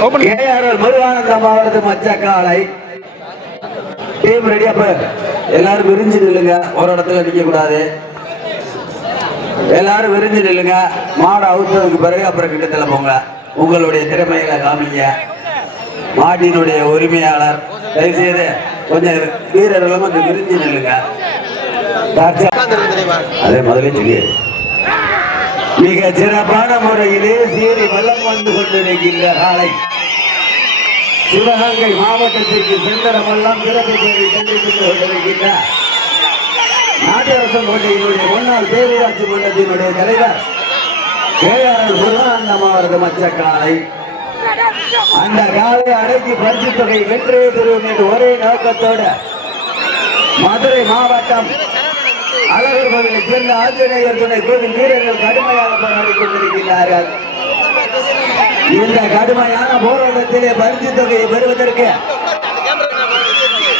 கேஆர்எல் முருகானந்தம் அவரது மச்சக்காலை. Team ready அப்ப எல்லாரும் விரிஞ்சு நில்லுங்க. ஒரு இடத்துல நிக்க கூடாது எல்லாரும் விரிஞ்சு நில்லுங்க. மாடு அவுத்ததுக்கு பிறகு அப்புறம் கிட்டத்துல போங்க. உங்களுடைய திறமைகளை காமிங்க. மாட்டினுடைய உரிமையாளர் தயவு செய்து கொஞ்சம் வீரர்களும் கொஞ்சம் விரிஞ்சு நில்லுங்க. டாக்டர், அதே முதல்ல சொல்லி. மிக சிறப்பான முறையிலே சீறி வெள்ளம் வந்து கொண்டிருக்கின்ற காலை. சிவகங்கை மாவட்டத்திற்கு செந்தரமெல்லாம் சிறப்பு பேரை கண்டுபிடித்து கொண்டிருக்கின்றார் நாட்டரசன் கோட்டையினுடைய முன்னாள் பேரூராட்சி மன்றத்தினுடைய தலைவர் கேஆர் முருகானந்தம் அவரது மச்ச காலை. அந்த காலை அடக்கி பரிசு தொகை வென்றே பெறுவோம் என்று ஒரே நோக்கத்தோடு மதுரை மாவட்டம் அழகர் கோவிலை சேர்ந்த ஆஞ்சநேயர் துணை கோவில் வீரர்கள் கடுமையாக போராடி கொண்டிருக்கிறார்கள் இந்த கடுமையான போராட்டத்திலே பரிசு தொகையை பெறுவதற்கு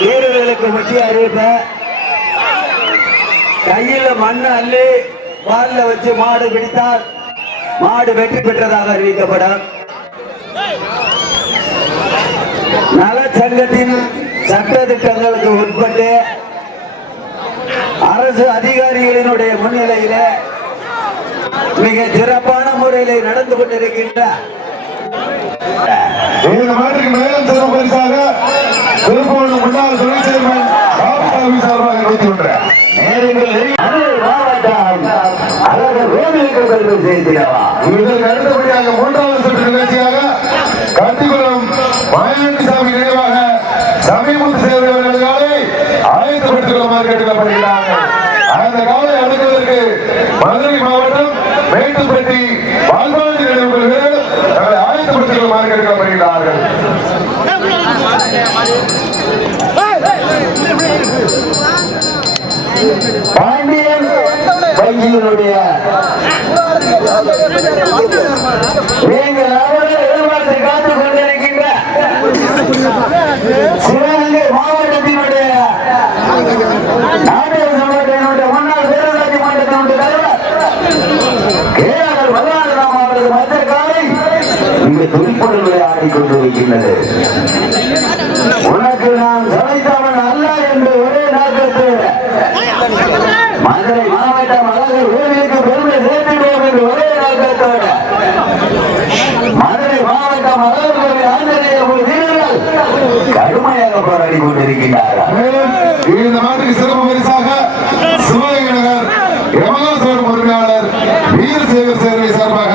வீரர்களுக்கு முக்கிய அறிவிப்பு கையில மண் அள்ளி பால்ல வச்சு மாடு பிடித்தால் மாடு வெற்றி பெற்றதாக அறிவிக்கப்படும். நலச்சங்கத்தின் சட்ட திட்டங்களுக்கு உட்பட்டு அரசு அதிகாரிகளினுடைய முன்னிலையில மிக சிறப்பான முறையில் நடந்து கொண்டிருக்கின்ற இந்த மாட்டுக்கு மேலும் சிறப்பு பரிசாக திருப்பூர் முன்னாள் துணை சேர்மன் சார்பாக இருபத்தி ஒன்று. நேரங்கள் இதற்கு அடுத்தபடியாக மூன்றாவது சுற்று நிகழ்ச்சியாக கட்டிக்குளம் மாயாண்டி சாமி நினைவாக சமீபத்து சேர்ந்தவர்கள் காலை ஆயத்தப்படுத்திக் கொள்ளுமாறு கேட்டுக்கொள்ளப்படுகிறார்கள். அந்த காலை அடுக்குவதற்கு மதுரை மாவட்டம் மேட்டுப்பட்டி பால்பாண்டி நினைவு கொள்கிறேன் தங்களை ஆயத்தப்படுத்திக் கொள்ளுமாறு கேட்டுக்கொள்ளப்படுகிறார்கள் பாண்டியன் வங்கியினுடைய நீங்கள் அவர்கள் எதிர்பார்த்து காத்துக் கொண்டிருக்கின்ற சிவகங்கை மாவட்டத்தினுடைய நாடக சங்கத்தினுடைய முன்னாள் பேரூராட்சி மன்றத்தினுடைய தலைவர் அவரது காலை இங்கு துடிப்புடன் உனக்கு நான் சமைத்தவன் அல்ல என்று ஒரே நோக்கத்தில் மதுரை மாவட்டம் அழகர் கோவிலுக்கு பெருமை சேர்த்திடுவோம் என்று ஒரே நோக்கத்தோடு மதுரை மாவட்டம் அழகர் கோவில் ஆஞ்சநேய வீரர்கள் கடுமையாக போராடி கொண்டிருக்கின்றார்கள் மேலும் இந்த மாட்டுக்கு சிறப்பு பரிசாக சிவகங்கை நகர் யமகாசோர் உரிமையாளர் வீரசேகர் சேவை சார்பாக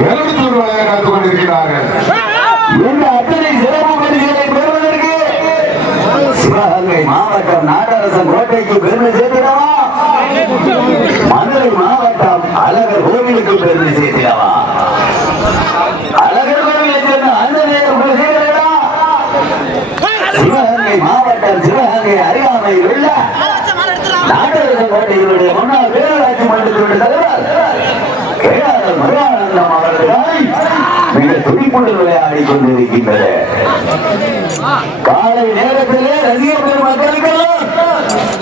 இருநூத்தி ஒரு கொண்டிருக்கிறார்கள். இந்த அத்தனை சிறப்பு பரிசுகளை பெறுவதற்கு சிவகங்கை மாவட்டம் நாடரசன் கோட்டைக்கு பெருமை சேர்த்திடவா? மதுரை மாவட்டம் அழகர் கோவிலுக்கு பெருமை சேர்த்திடவா அழகர் கோவிலை சேர்ந்த ஆஞ்சநேயர் குலசேகரனா? சிவகங்கை மாவட்டம் சிவகங்கை அருகாமையில் உள்ள நாடரசன் கோட்டையினுடைய முன்னாள் பேரூராட்சி மன்றத்தினுடைய தலைவர் கேஆர் முருகானந்தம் அவர்கள் மிக துடிப்புடன் விளையாடி கொண்டிருக்கின்றது காலை நேரத்திலே ரசிகர் பெருமக்களுக்கெல்லாம்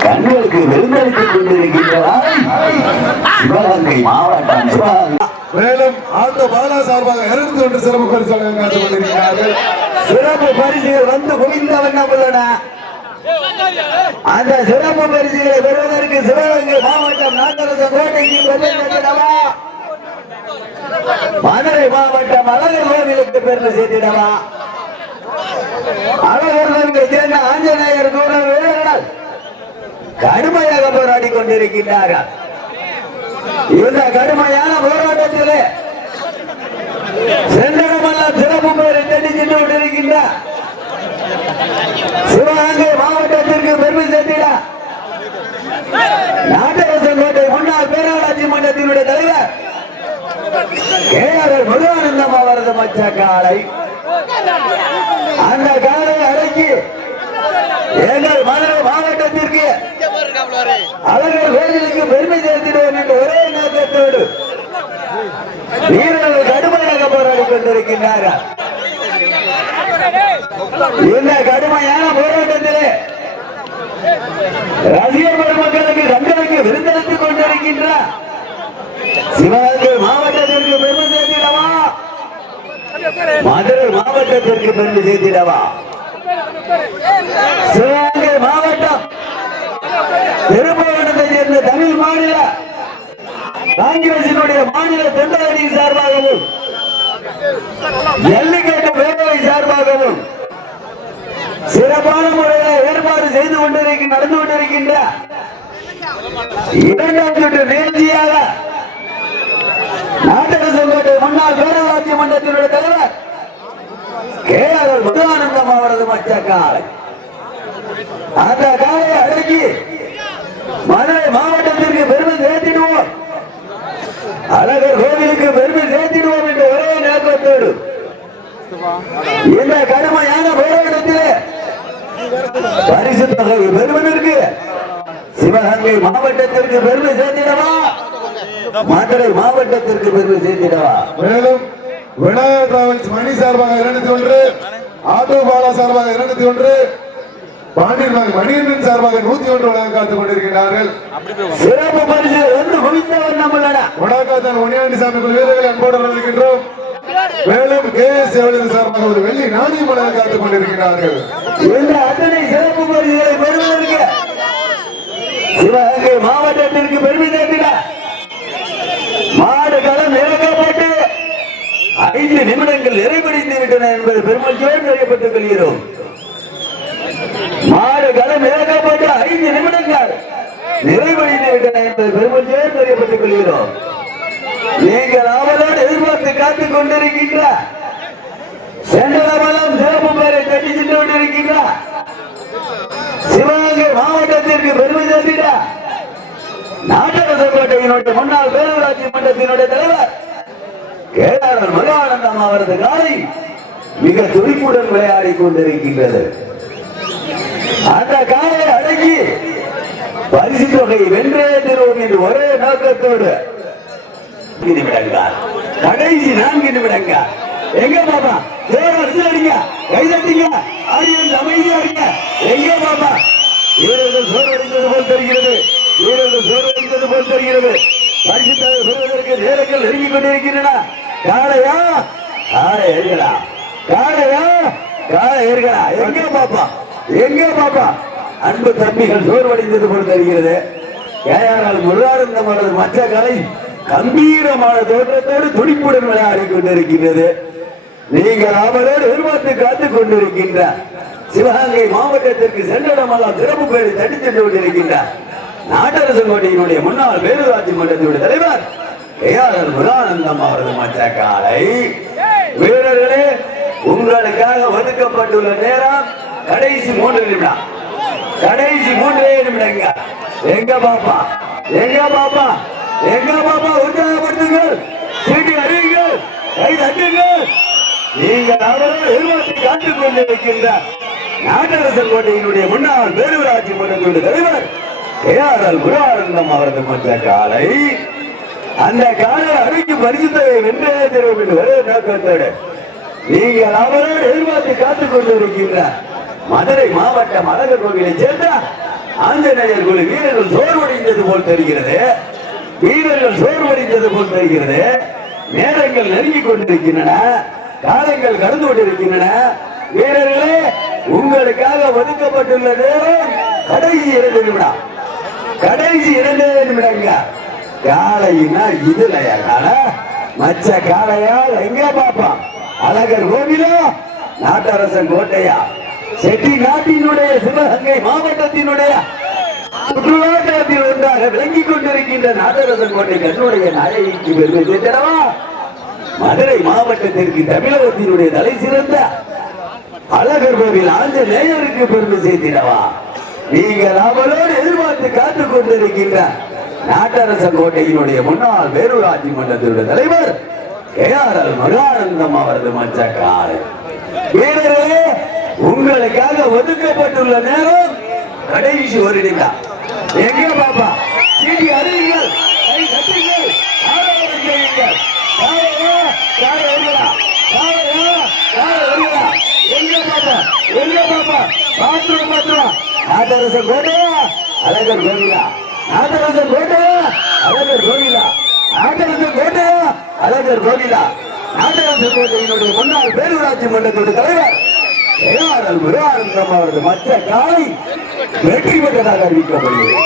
கண்களுக்கு விருந்தளித்துக் கொண்டிருக்கின்றனர். சிவகங்கை மாவட்டம் சிவகங்கை. மேலும் ஆந்த பாலா சார்பாக இருநூத்தி ஒன்று சிறப்பு பரிசாக காத்துக் கொண்டிருக்கிறார்கள். சிறப்பு பரிசு வந்து குவிந்தவன் உள்ளன. அந்த சிறப்பு பரிசுகளை பெறுவதற்கு சிவகங்கை மாவட்டம் நாட்டரச கோட்டைக்கு பெருமை சேர்த்திடவா மதுரை மாவட்டம் அழகர் கோவிலுக்கு பெருமை சேர்த்திடவா. அழகர்களுக்கு சேர்ந்த ஆஞ்சநேயர் கூட வீரர்கள் கடுமையாக போராடி கொண்டிருக்கின்றார்கள் இந்த கடுமையான போராட்டத்திலே சென்றடமெல்லாம் சிறப்பு பெயரை தேடி கொண்டிருக்கின்ற சிவகங்கை மாவட்டத்திற்கு பெருமை சேர்த்திட நாட்டரசன் கோட்டை முன்னாள் பேராளாட்சி மன்றத்தினுடைய தலைவர் கேஆர் முருகானந்தம் அவரது மச்ச காலை. அந்த காலை அடக்கி எங்கள் மதுரை மாவட்டத்திற்கு அவர்கள் வேலைக்கு பெருமை சேர்த்திடுவோம் என்ற ஒரே நோக்கத்தோடு வீரர்கள் கடுமையாக போராடி கொண்டிருக்கின்றார்கள். இந்த கடுமையான போராட்டத்திலே ரசிகர் பெருமக்களுக்கு தங்களுக்கு விருந்தளித்துக் கொண்டிருக்கின்ற சிவகங்கை மாவட்டத்திற்கு பெருமை சேர்த்திடவா மதுரை மாவட்டத்திற்கு பெருமை சேர்த்திடவா சிவகங்கை மாவட்டம். திருப்பவனத்தை சேர்ந்த தமிழ் மாநில. காங்கிரசினுடைய மாநில தொண்டரணி சார்பாகவும் ஜல்லிக்கட்டு வேலை சார்பாகவும் சிறப்பான முறையில் ஏற்பாடு செய்து கொண்டிருக்க நடந்து கொண்டிருக்கின்ற இரண்டாம் சுற்று நிகழ்ச்சியாக நாட்டக சங்கோட்டை முன்னாள் பேரூராட்சி மன்றத்தினுடைய தலைவர் கே ஆர் முருகானந்தம் அவரது காலை அந்த காலையை அடக்கி மதுரை மாவட்டத்திற்கு பெருமை சேர்த்திடுவோம். அழகர் கோவிலுக்கு பெருமை சேர்த்திடுவோம் என்ற ஒரே நோக்கத்தோடு. இந்த கடுமையான போராட்டத்திலே பரிசு தொகை பெறுவதற்கு சிவகங்கை மாவட்டத்திற்கு பெருமை சேர்த்திடவா? மதுரை மாவட்டத்திற்கு பெருமை சேர்த்திடவா? மேலும் விநாயகர் டிராவல்ஸ் மணி சார்பாக இரண்டு ஒன்று ஆட்டோ பாலா சார்பாக இருநூத்தி ஒன்று பாண்டியன் மணிகண்டன் சார்பாக நூத்தி ஒன்று வழங்க காத்துக் கொண்டிருக்கிறார்கள் சிறப்பு பரிசு குவித்த வண்ணம் உள்ளன வடாக்காத்தான் முனியாண்டி சாமி குழு வீரர்களை அன்போடு வரவேற்கின்றோம். மேலும் கே எஸ் சார்பாக ஒரு வெள்ளி நாணயம் வழங்க காத்துக் கொண்டிருக்கிறார்கள் இந்த அத்தனை சிறப்பு பரிசுகளை பெறுவதற்கு சிவகங்கை மாவட்டத்திற்கு பெருமை சேர்த்திட மாடு களம் இறக்கப்பட்டு ஐந்து நிமிடங்கள் நிறைவடைந்து விட்டன என்பது பெருமளவோடு நிறையப்பட்டுக் கொள்கிறோம். மாடு களம் இறக்கப்பட்டு ஐந்து நிமிடங்கள் நிறைவடைந்து விட்டன என்பது பெருமளவோடு நிறையப்பட்டுக் கொள்கிறோம். நீங்கள் அவளோடு எதிர்பார்த்து காத்துக் கொண்டிருக்கின்ற சென்றவரெல்லாம் சிறப்பு பெயரை தட்டி சென்று கொண்டிருக்கின்ற சிவகங்கை மாவட்டத்திற்கு பெருமை சேர்த்திட நாட்டரச கோட்டையினுடைய முன்னாள் பேரூராட்சி மன்றத்தினுடைய தலைவர் கேஆர் மகானந்தம் அவரது காலை மிக துடிப்புடன் விளையாடி கொண்டிருக்கின்றது. அந்த காலை அடங்கி பரிசு தொகை வென்றே தருவோம் என்று ஒரே நோக்கத்தோடு. நான்கு நிமிடங்கள். கடைசி நான்கு நிமிடங்கள். எங்க பாப்பா? தேவ அடிங்க. கை தட்டிங்க. ஆடியன்ஸ் அமைதியா இருங்க. எங்க பாப்பா? வீரர்கள் சோர்வடைந்தது போல் தெரிகிறது. வீரர்கள் சோர்வடைந்தது போல் தெரிகிறது. பரிசுத்தாக பெறுவதற்கு நேரங்கள் நெருங்கிக் கொண்டிருக்கின்றன. காளையா காளை ஏறுகளா காளையா காளை ஏறுகளா எங்க பாப்பா? எங்க பாப்பா? அன்பு தம்பிகள் சோர்வடைந்தது போல் தெரிகிறது. ஏஆர்எல் முருகானந்தம் மற்ற கலை கம்பீரமான தோற்றத்தோடு துடிப்புடன் விளையாடி கொண்டிருக்கின்றது. நீங்கள் அவரோடு எதிர்பார்த்து காத்துக் கொண்டிருக்கின்ற சிவகங்கை மாவட்டத்திற்கு சென்றடமெல்லாம் சிறப்பு பேரை தடித்து சென்று கொண்டிருக்கின்ற நாட்டரசன் கோட்டையினுடைய முன்னாள் பேரூராட்சி மன்றத்தினுடைய தலைவர் ஏஆர் முருகானந்தம் அவரது மற்ற காலை. வீரர்களே உங்களுக்காக ஒதுக்கப்பட்டுள்ள நேரம் கடைசி மூன்று நிமிடம். கடைசி மூன்றே நிமிடங்க. எங்க பாப்பா? எங்க பாப்பா? எங்க பாப்பா? உற்சாகப்படுத்துங்கள். சீட்டி அறியுங்கள் கை தட்டுங்கள். நீங்கள் அவரது எதிர்பார்த்து காத்துக் கொண்டிருக்கின்ற நாட்டரசன் கோட்டையினுடைய முன்னாள் பேரூராட்சி மன்றத்தினுடைய தலைவர் ஏஆர்எல் குருவானந்தம் அவரது மற்ற காலை. அந்த காலை அடக்கி பரிசுத்தவை வென்றே தரும் என்று ஒரே நோக்கத்தோடு நீங்கள் அவரோடு எதிர்பார்த்து காத்துக் கொண்டிருக்கின்ற மதுரை மாவட்டம் அழகர் கோவிலை சேர்ந்த ஆஞ்சநேயர் குழு வீரர்கள் சோர்வடைந்தது போல் தெரிகிறது. வீரர்கள் சோர்வடைந்தது போல் தெரிகிறது. நேரங்கள் நெருங்கிக் கொண்டிருக்கின்றன. காலங்கள் கடந்து கொண்டிருக்கின்றன. வீரர்களே உங்களுக்காக ஒதுக்கப்பட்டுள்ள நேரம் கடைசி இரண்டு நிமிடம். கடைசி இரண்டு நிமிடங்கள். காளையினா இதுலயா கால மச்ச காளையா? எங்க பாப்பா? அழகர் கோவிலா? நாட்டரசன் கோட்டையா? செட்டி நாட்டினுடைய சிவகங்கை மாவட்டத்தினுடைய சுற்றுலாத்தலத்தில் ஒன்றாக விளங்கிக் கொண்டிருக்கின்ற நாட்டரசன் கோட்டை கண்ணுடைய நாயகிக்கு பெருமை சேர்த்தனவா? மதுரை மாவட்டத்திற்கு தமிழகத்தினுடைய தலை சிறந்த அழகர் கோவில் ஆஞ்சநேயருக்கு பெருமை சேர்த்திடவா? நீங்கள் அவளோடு எதிர்பார்த்து காத்துக் கொண்டிருக்கின்ற நாட்டரச கோட்டையினுடைய முன்னாள் பேரூராட்சி மன்றத்தினுடைய தலைவர் கேஆர்எல் மகானந்தம் அவரது மச்சக்காரர் வீரர்களே உங்களுக்காக ஒதுக்கப்பட்டுள்ள நேரம் கடைசி ஒரு நிமிடம். எங்க பாப்பா? சீட்டி அறியுங்கள் கை செய்யுங்கள் வருகிறா? வருகிறா? எங்க பாப்பா? எங்க பாப்பா? Bathroom bathroom. கோட்டையா? அழகர் கோவிலா? நாட்டரசன் கோட்டையா? அழகர் கோவிலா? நாட்டரசன் கோட்டையா? அழகர் கோவிலா? நாட்டரசு கோட்டையினுடைய முன்னாள் பேரூராட்சி மன்றத்துடைய தலைவர் ஏஆர்எல் முருகானந்தம் அவரது மற்ற காலை வெற்றி பெற்றதாக அறிவிக்கப்படுகிறது.